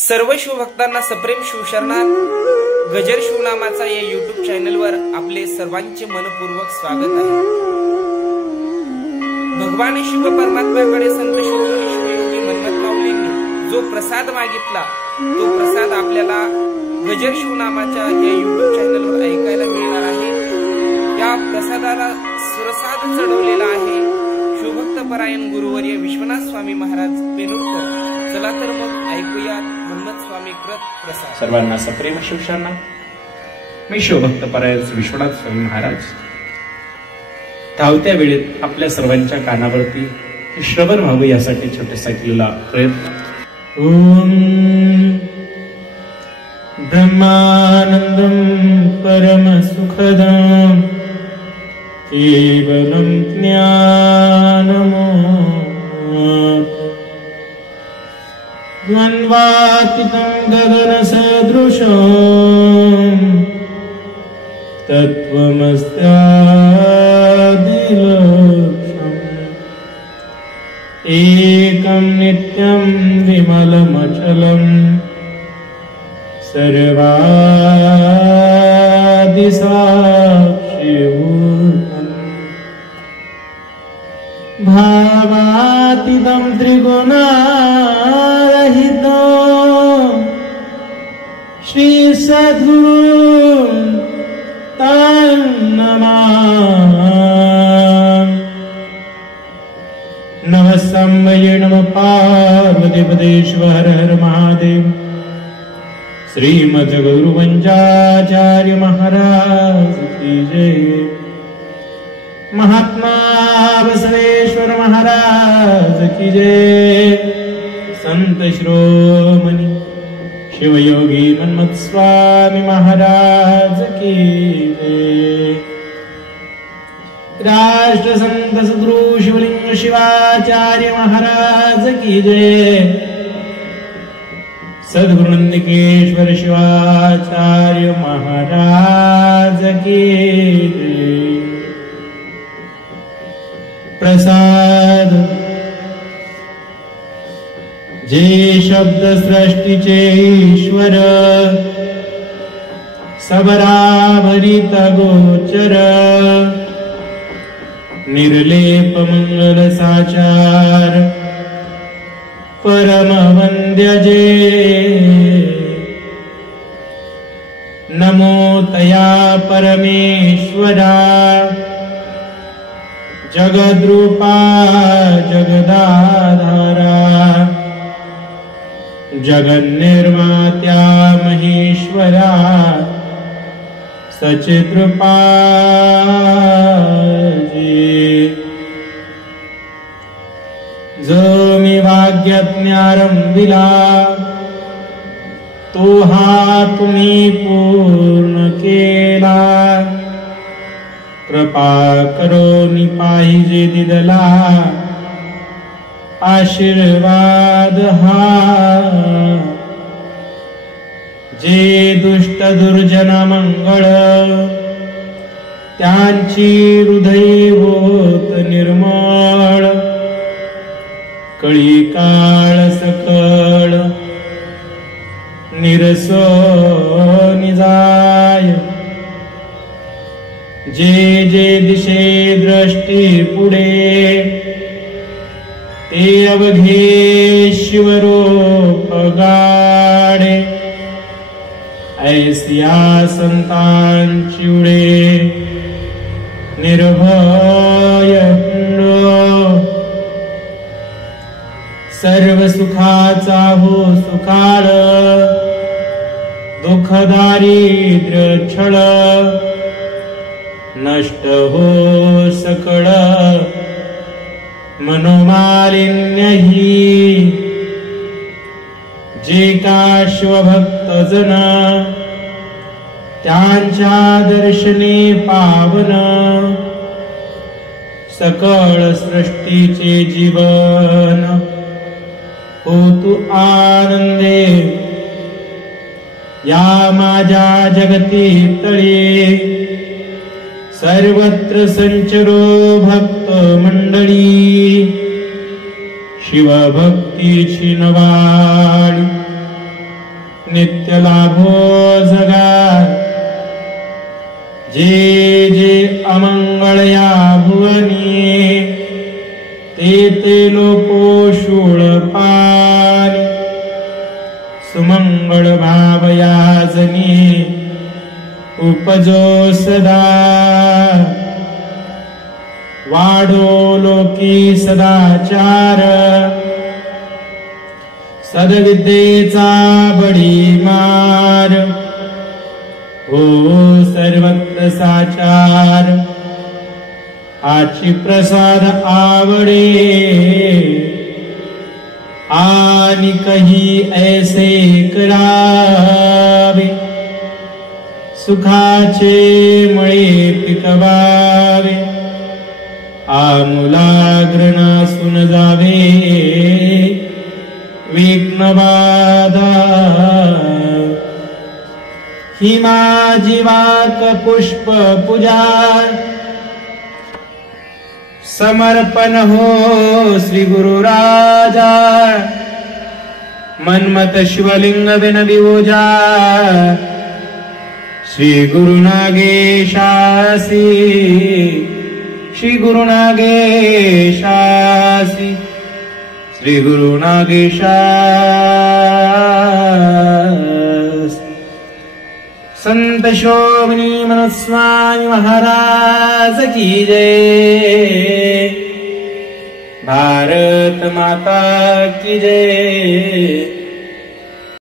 सर्व शिवभक्तांना सप्रेम शिवशरणात गजर शिवनामाचा या YouTube चॅनलवर आपले सर्वांचे मनपूर्वक स्वागत आहे। भगवान शिव परमात्म्याकडे संत शिरोमणी शिवयोगी मन्मथ माऊलींनी जो प्रसाद मागितला तो प्रसाद आपल्याला गजर शिवनामाच्या या YouTube चॅनलवर ऐकायला मिळणार आहे। या प्रसादाला सुरसाद चढवलेला आहे शिवभक्त परायण गुरुवर्य विश्वनाथ स्वामी महाराज पेनुरकर। चला तर मग ऐकूया मन्मथ स्वामी कृत प्रसाद। सर्वांना सप्रेम शिवशरणा। मी शिवभक्त परायण विश्वनाथ स्वामी महाराज धावत्या वेळेत आपल्या सर्वांच्या कानावरती श्रवण व्हावं यासाठी छोटासा केलेला प्रयत्न। ओम ब्रह्मानंदम परम सुखदम केवलम ज्ञानमोक्ष द्वन्द्वातीतं गगनसदृशं तत्त्वमस्यादिलक्ष्यम् एकं नित्यं विमलमचलं सर्वादिसाक्षिभूतम् भावातीतं त्रिगुणारहितं श्री सद्गुरु तं नमामि। नमः शंभये नमः पार्वतीपदेश्वर हर हर महादेव। श्रीमद् गुरुवंजाचार्य महाराज की जय। महात्मा बसवेश्वर महाराज की जय। संत शिरोमणी शिवयोगी मन्मथ स्वामी महाराज की जय। राष्ट्र संत सद्गुरु शिवलिंग शिवाचार्य महाराज की जय। सद्गुरु नंदिकेश्वर शिवाचार्य महाराज की जय। प्रसाद जे शब्द सृष्टीचे ईश्वर सबराभरित गोचर निर्लेप मंगल साचार परम वंद्य जे नमो तया परमेश्वरा जगद्रूपा जगदाधारा जगन्निर्मात्या महेश्वरा सचिद्रूपा जो मी वाग्यज्ञारंभिला तो हा तुम्ही पूर्ण केला। कृपा करोनी पाहिजे दिदला आशीर्वाद हा। जे दुष्ट दुर्जन मंगळ त्यांची हृदय होत निर्मळ कळी काळ सकळ निरसो निजाय। जे जे दिशे दृष्टी पुढे ते अवघे शिवरूप गाडे ऐसिया संतांची उडे निर्भय सर्व सुखाचा हो सुकाळ दुःख दारिद्र्य छळ नष्ट हो सकळ मनोमालिन्यही। जे का शिवभक्त जन त्यांच्या दर्शने पावन सकळ सृष्टीचे जीवन होतु आनंदे। या माझ्या जगती तळे सर्वत्र संचरो भक्त मंडळी शिवभक्तीची नवाळी नित्य लाभो जगा जे जे अमंगळ या भुवनी ते ते लोपो शूळ पानी सुमंगळ भाव या जनी उपजो सदा वाढो लोकी सदाचार सद्विद्येचा बडी मार हो सर्वत्र साचार आची प्रसाद आवडे आणि कही ऐसे करावे सुखाचे मळे पिकवावे आमूलाग्र नसून जावे विघ्न बाधा ही माझी वाक पुष्प पूजा समर्पण हो श्री गुरु राजा मन्मथ शिवलिंग विनवी ओजा श्री गुरु नागेशासी श्री गुरु नागेशासी श्री गुरु नागेशासी संत शोभनी मनस्वामी महाराज की जय भारत माता की जय।